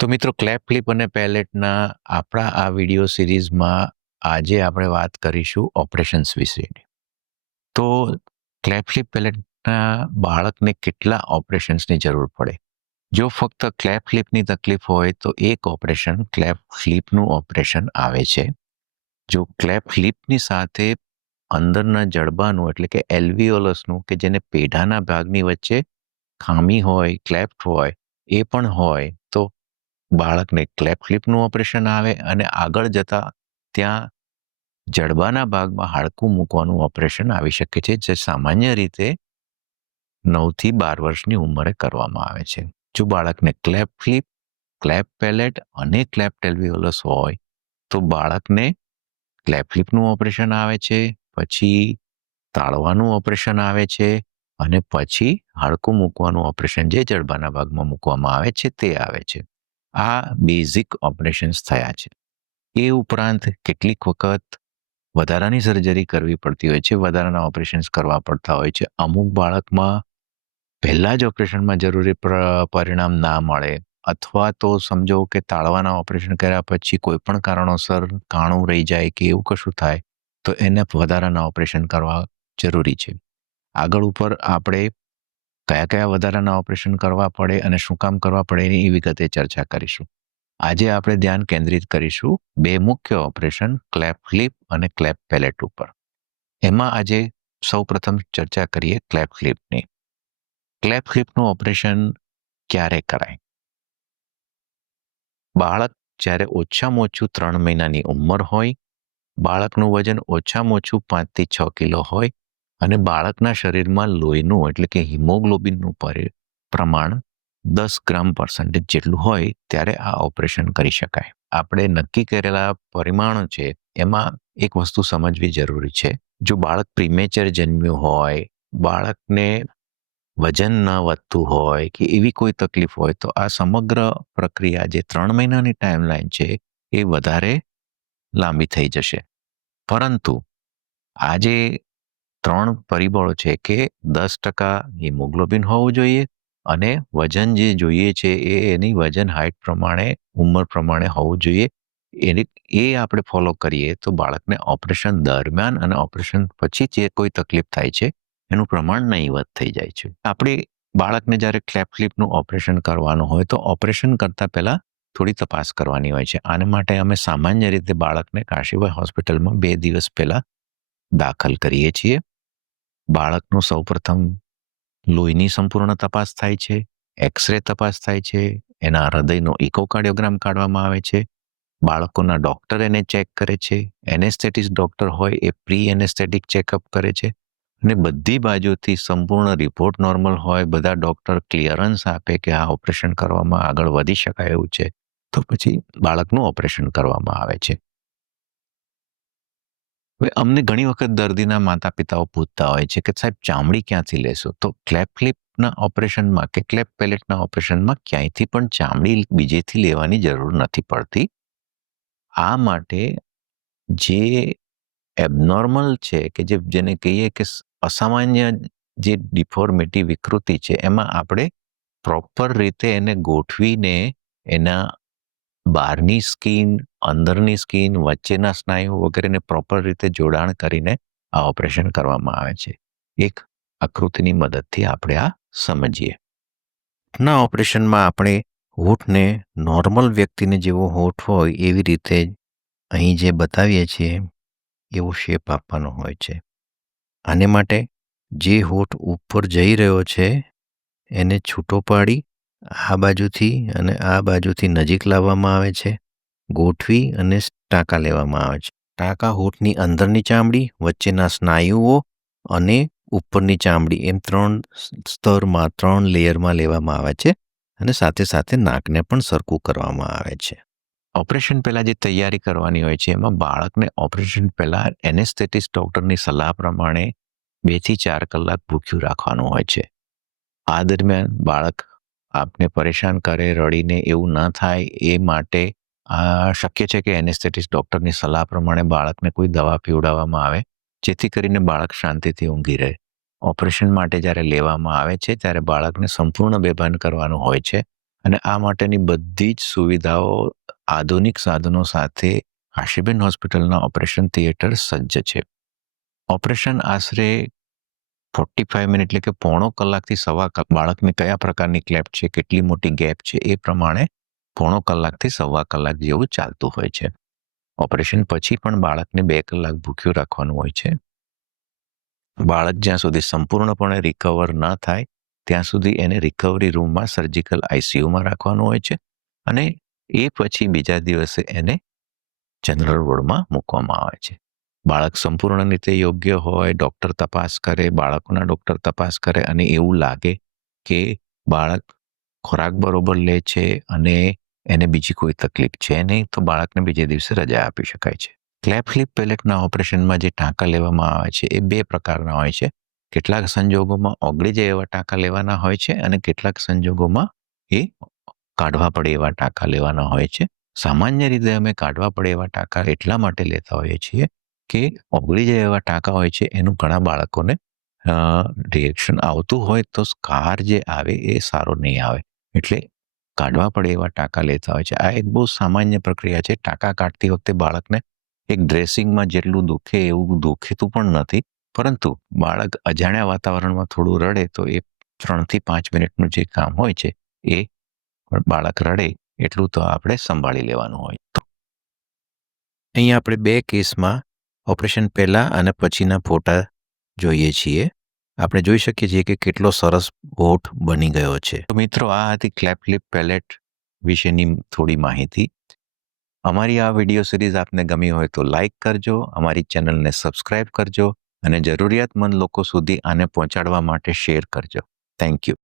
તો મિત્રો clap lip અને પેલેટના આપણા આ વીડિયો સિરીઝમાં આજે આપણે વાત કરીશું ઓપરેશન્સ વિશેની. તો ક્લેપ ફ્લિપ પેલેટના બાળકને કેટલા ઓપરેશન્સની જરૂર પડે? જો ફક્ત ક્લેપ ફ્લિપની તકલીફ હોય, તો એક ઓપરેશન ક્લેપ ફ્લિપનું ઓપરેશન આવે છે. જો ક્લેપ ફ્લિપની સાથે અંદરના જડબાનું, એટલે કે એલ્વીઓલસનું, કે જેને પેઢાના ભાગની વચ્ચે ખામી હોય ક્લેપ્ટ હોય, એ પણ હોય, તો બાળકને ક્લેપ ફ્લિપનું ઓપરેશન આવે અને આગળ જતા ત્યાં જડબાના ભાગમાં હાડકું મૂકવાનું ઓપરેશન આવી શકે છે, જે સામાન્ય રીતે નવથી બાર વર્ષની ઉંમરે કરવામાં આવે છે. જો બાળકને ક્લેપ ફ્લિપ ક્લેપ પેલેટ અને ક્લેપ ટેલ્વિયોલસ હોય, તો બાળકને ક્લેપ ફ્લિપનું ઓપરેશન આવે છે, પછી તાળવાનું ઓપરેશન આવે છે અને પછી હાડકું મૂકવાનું ઓપરેશન જે જડબાના ભાગમાં મૂકવામાં આવે છે તે આવે છે. આ બેઝિક ઓપરેશન્સ થયા છે. એ ઉપરાંત કેટલીક વખત વધારાની સર્જરી કરવી પડતી હોય છે, વધારાના ઓપરેશન્સ કરવા પડતા હોય છે. અમુક બાળકમાં પહેલાં જ ઓપરેશનમાં જરૂરી પરિણામ ના મળે અથવા તો સમજો કે તાળવાના ઓપરેશન કર્યા પછી કોઈ પણ કારણોસર કાણું રહી જાય કે એવું કશું થાય, તો એને વધારાના ઓપરેશન કરવા જરૂરી છે. આગળ ઉપર આપણે કયા કયા વધારાના ઓપરેશન કરવા પડે અને શું કામ કરવા પડે એની વિગતે ચર્ચા કરીશું. આજે આપણે ધ્યાન કેન્દ્રિત કરીશું બે મુખ્ય ઓપરેશન, ક્લેપ ફ્લિપ અને ક્લેપ પેલેટ ઉપર. એમાં આજે સૌ પ્રથમ ચર્ચા કરીએ ક્લેપ ફ્લિપની. ક્લેપ ફ્લિપનું ઓપરેશન ક્યારે કરાય? બાળક જ્યારે ઓછામાં ઓછું ત્રણ મહિનાની ઉંમર હોય, બાળકનું વજન ઓછામાં ઓછું પાંચથી છ કિલો હોય અને બાળકના શરીરમાં લોહીનું એટલે કે હિમોગ્લોબિનનું પ્રમાણ દસ ગ્રામ પર્સન્ટેજ જેટલું હોય ત્યારે આ ઓપરેશન કરી શકાય. આપણે નક્કી કરેલા પરિમાણો છે એમાં એક વસ્તુ સમજવી જરૂરી છે. જો બાળક પ્રીમેચર જન્મ્યું હોય, બાળકને વજન ન વધતું હોય કે એવી કોઈ તકલીફ હોય તો આ સમગ્ર પ્રક્રિયા જે ત્રણ મહિનાની ટાઈમલાઈન છે એ વધારે લાંબી થઈ જશે. પરંતુ આજે ત્રણ પરિબળો છે કે દસ ટકા હિમોગ્લોબિન હોવું જોઈએ અને વજન જે જોઈએ છે એ એની વજન હાઇટ પ્રમાણે, ઉંમર પ્રમાણે હોવું જોઈએ. એની, એ આપણે ફોલો કરીએ તો બાળકને ઓપરેશન દરમિયાન અને ઓપરેશન પછી જે કોઈ તકલીફ થાય છે એનું પ્રમાણ નહીવત થઈ જાય છે. આપણે બાળકને જ્યારે ક્લેપ ક્લિપનું ઓપરેશન કરવાનું હોય તો ઓપરેશન કરતાં પહેલાં થોડી તપાસ કરવાની હોય છે. આને માટે અમે સામાન્ય રીતે બાળકને કાશીભાઈ હોસ્પિટલમાં બે દિવસ પહેલાં દાખલ કરીએ છીએ. બાળકનું સૌપ્રથમ લોહીની સંપૂર્ણ તપાસ થાય છે, એક્સરે તપાસ થાય છે, એના હૃદયનો ઇકોકાર્ડિયોગ્રામ કાઢવામાં આવે છે, બાળકોના ડૉક્ટર એને ચેક કરે છે એનેસ્થેટિસ ડૉક્ટર હોય એ પ્રી એનેસ્થેટિક ચેકઅપ કરે છે અને બધી બાજુથી સંપૂર્ણ રિપોર્ટ નોર્મલ હોય, બધા ડૉક્ટર ક્લિયરન્સ આપે કે આ ઓપરેશન કરવામાં આગળ વધી શકાય એવું છે, તો પછી બાળકનું ઓપરેશન કરવામાં આવે છે. હવે અમને ઘણી વખત દર્દીના માતા પિતાઓ પૂછતા હોય છે કે, સાહેબ, ચામડી ક્યાંથી લેશો? તો ક્લેપ ક્લિપના ઓપરેશનમાં કે ક્લેપ પેલેટના ઓપરેશનમાં ક્યાંયથી પણ ચામડી બીજેથી લેવાની જરૂર નથી પડતી. આ માટે જે એબનોર્મલ છે કે જે જેને કહીએ કે અસામાન્ય જે ડિફોર્મિટી વિકૃતિ છે, એમાં આપણે પ્રોપર રીતે એને ગોઠવીને એના બહારની સ્કીન, અંદરની સ્કીન, વચ્ચેના સ્નાયુ વગેરેને પ્રોપર રીતે જોડાણ કરીને આ ઓપરેશન કરવામાં આવે છે. એક આકૃતિની મદદથી આપણે આ સમજીએ. ના ઓપરેશનમાં આપણે હોઠને નોર્મલ વ્યક્તિને જેવો હોઠ હોય એવી રીતે અહીં જે બતાવીએ છીએ, એવો શેપ આપવાનો હોય છે. આને માટે જે હોઠ ઉપર જઈ રહ્યો છે, એને છૂટો પાડી આ બાજુથી અને આ બાજુથી નજીક લાવવામાં આવે છે. ગોઠવી અને ટાંકા લેવામાં આવે છે. ટાંકા હોઠની અંદરની ચામડી, વચ્ચેના સ્નાયુઓ અને ઉપરની ચામડી એમ ત્રણ સ્તરમાં ત્રણ લેયરમાં લેવામાં આવે છે અને સાથે સાથે નાકને પણ સરખું કરવામાં આવે છે. ઓપરેશન પહેલાં જે તૈયારી કરવાની હોય છે, એમાં બાળકને ઓપરેશન પહેલાં એનેસ્થેટિસ ડૉક્ટરની સલાહ પ્રમાણે બેથી ચાર કલાક ભૂખ્યું રાખવાનું હોય છે. આ દરમિયાન બાળક આપને પરેશાન કરે, રડીને એવું ન થાય, એ માટે આ શક્ય છે કે એનેસ્થેટિસ ડૉક્ટરની સલાહ પ્રમાણે બાળકને કોઈ દવા પીવડાવવામાં આવે, જેથી કરીને બાળક શાંતિથી ઊંઘી રહે. ઓપરેશન માટે જ્યારે લેવામાં આવે છે, ત્યારે બાળકને સંપૂર્ણ બેભાન કરવાનું હોય છે અને આ માટેની બધી જ સુવિધાઓ આધુનિક સાધનો સાથે આશીબેન હોસ્પિટલના ઓપરેશન થિયેટર સજ્જ છે. ઓપરેશન આશરે ફોર્ટી ફાઈવ મિનિટ એટલે કે પોણો કલાકથી સવા કલાક બાળકને કયા પ્રકારની ક્લેપ છે, કેટલી મોટી ગેપ છે, એ પ્રમાણે પોણો કલાકથી સવા કલાક જેવું ચાલતું હોય છે. ઓપરેશન પછી પણ બાળકને બે કલાક ભૂખ્યું રાખવાનું હોય છે. બાળક જ્યાં સુધી સંપૂર્ણપણે રિકવર ન થાય, ત્યાં સુધી એને રિકવરી રૂમમાં સર્જિકલ આઈસીયુમાં રાખવાનું હોય છે અને એ પછી બીજા દિવસે એને જનરલ વોર્ડમાં મૂકવામાં આવે છે. બાળક સંપૂર્ણ રીતે યોગ્ય હોય, ડૉક્ટર તપાસ કરે, બાળકોના ડૉક્ટર તપાસ કરે અને એવું લાગે કે બાળક ખોરાક બરોબર લે છે અને એને બીજી કોઈ તકલીફ છે નહીં, તો બાળકને બીજે દિવસે રજા આપી શકાય છે. ક્લેપ ફ્લિપ પેલેટના ઓપરેશનમાં જે ટાંકા લેવામાં આવે છે એ બે પ્રકારના હોય છે. કેટલાક સંજોગોમાં ઓગળી જાય એવા ટાંકા લેવાના હોય છે અને કેટલાક સંજોગોમાં એ કાઢવા પડે એવા ટાંકા લેવાના હોય છે. સામાન્ય રીતે અમે કાઢવા પડે એવા ટાંકા એટલા માટે લેતા હોઈએ છીએ કે ઓગળી જાય એવા ટાંકા હોય છે, એનું ઘણા બાળકોને રિએક્શન આવતું હોય તો સ્કાર જે આવે એ સારો નહીં આવે. એટલે કાઢવા પડે એવા ટાંકા લેતા હોય છે. આ એક બહુ સામાન્ય પ્રક્રિયા છે. ટાંકા કાઢતી વખતે બાળકને એક ડ્રેસિંગમાં જેટલું દુખે એવું દુખેતું પણ નથી. પરંતુ બાળક અજાણ્યા વાતાવરણમાં થોડું રડે તો એ ત્રણથી પાંચ મિનિટનું જે કામ હોય છે, એ બાળક રડે એટલું તો આપણે સંભાળી લેવાનું હોય. અહીંયા આપણે બે કેસમાં ઓપરેશન પહેલાં અને પછીના ફોટા જોઈએ છીએ. આપણે જોઈ શકીએ છીએ કે કેટલો સરસ બોટ બની ગયો છે. તો મિત્રો, આ હતી ક્લેપલિપ પેલેટ વિશેની થોડી માહિતી. અમારી આ વીડિયો સિરીઝ આપને ગમી હોય તો લાઈક કરજો, અમારી ચેનલને સબસ્ક્રાઇબ કરજો અને જરૂરિયાતમંદ લોકો સુધી આને પહોંચાડવા માટે શેર કરજો. Thank you